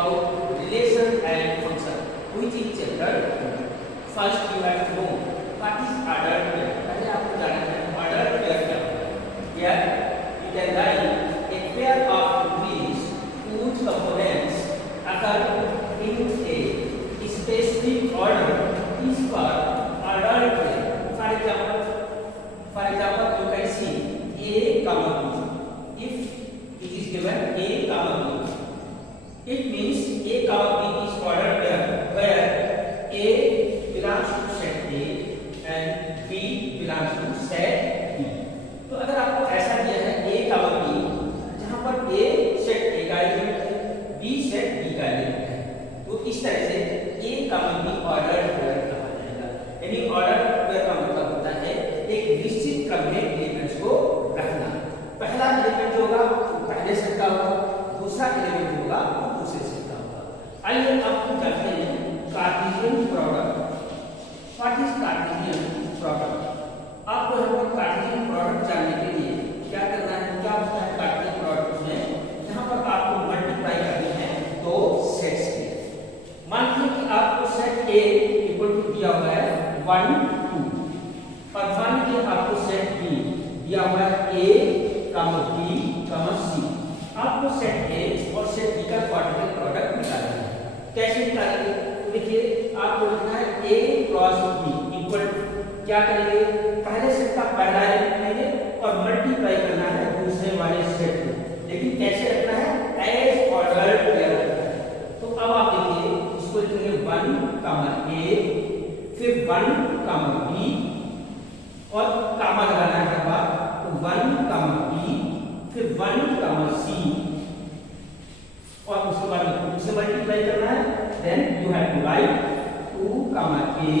about relation and function, which is chapter 2. First you have to know what is ordered pair. पहले आपको जानना है ordered pair क्या होता है. Here you can write a pair of trees whose components occur in a specific order is called ordered pair. For example, you can see A, B. If it is given A, B, it means A, B is ordered pair where A belongs to set A and B belongs to set B. तो अगर आपको ऐसा दिया है A, B, जहाँ पर A set A का element है, B सेट B का एलिमेंट है, तो इस तरह से A, B ऑर्डर्ड पेयर कहा जाएगा. यानी ऑर्डर्ड पेयर का मतलब होता है एक निश्चित क्रम में एलिमेंट्स को रखना. पहला एलिमेंट जो होगा वो पहले सेट का होगा, दूसरा एलिमेंट होगा वो दूसरे सेट का होगा. आइए अब हम जानते हैं Cartesian product. What is Cartesian product? आपको यहाँ पर कार्टेशियन प्रोडक्ट जानने के लिए क्या करना है, क्या होता है कार्टेशियन प्रोडक्ट में, यहाँ पर आपको मल्टीप्लाई करनी है दो सेट्स के. मान लीजिए कि आपको सेट A इक्वल टू दिया हुआ है 1, 2 और मान लीजिए आपको सेट B दिया हुआ है A, B, C. आपको सेट A और सेट B का क्वाड्रेटिक प्रोडक्ट निकालना है. कैसे निकालेंगे? देखिए आपको लिखना है A क्रॉस B इक्वल क्या करेंगे, पहले सेट का पहला एलिमेंट लेंगे और मल्टीप्लाई करना है दूसरे वाले सेट को. लेकिन कैसे रखना है? एज ऑर्डर्ड पेयर रखना है. तो अब आप देखिए इसको लिखेंगे 1, A, फिर 1, B और कामा लगाना है हर बार. तो 1, B, फिर 1, C और उसके बाद इसे मल्टीप्लाई करना है. Then you have to write 2, A,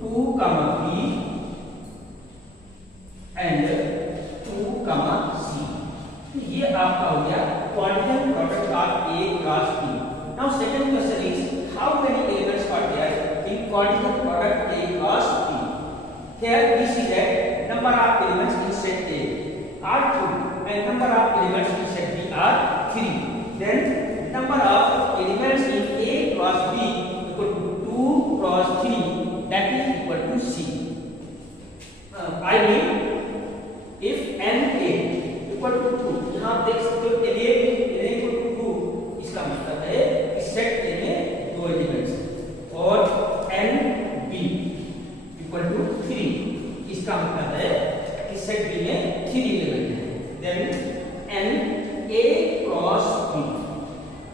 2, B and 2, C. तो ये आपका हो गया quadratic product of A cross B. Now second question is how many elements are there in quadratic product A cross B. Here we see that number of elements in set A are 2 and number of elements in set B are 3. Then number of elements in A cross B equal to 2 cross 3, that is equal to C. I mean if n A equal to 2, यहाँ देख सकते हो n equal to 2, इसका मतलब है कि set A में 2 elements और n B equal to 3, इसका मतलब है कि सेट B में 3 एलिमेंट है. Then n A cross B,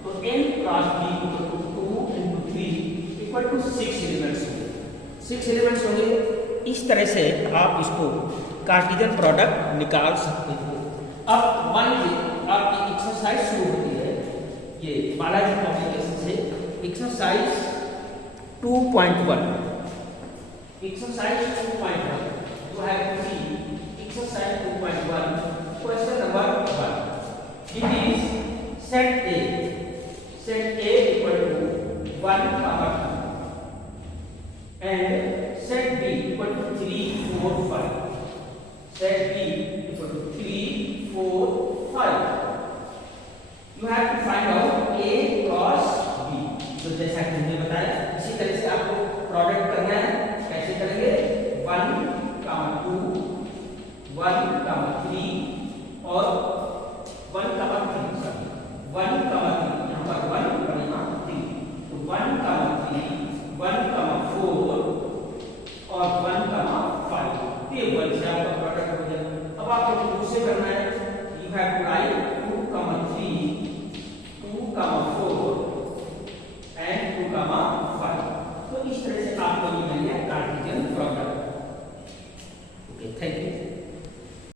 तो n cross B equal to 2 into 3 equal to 6 elements होंगे. 6 एलिमेंट्स होंगे. इस तरह से आप इसको कार्टेशियन प्रोडक्ट निकाल सकते हो. अब मान लीजिए आपकी एक्सरसाइज शुरू होती है ये बालाजी पब्लिकेशन से. Exercise 2.1. Exercise 2.1 you have to see exercise 2.1 question number 1. It is set A equal to 1, 2 and set B equal to 3, 4, 5. Set B equal to 3, 4, 5. You have to find out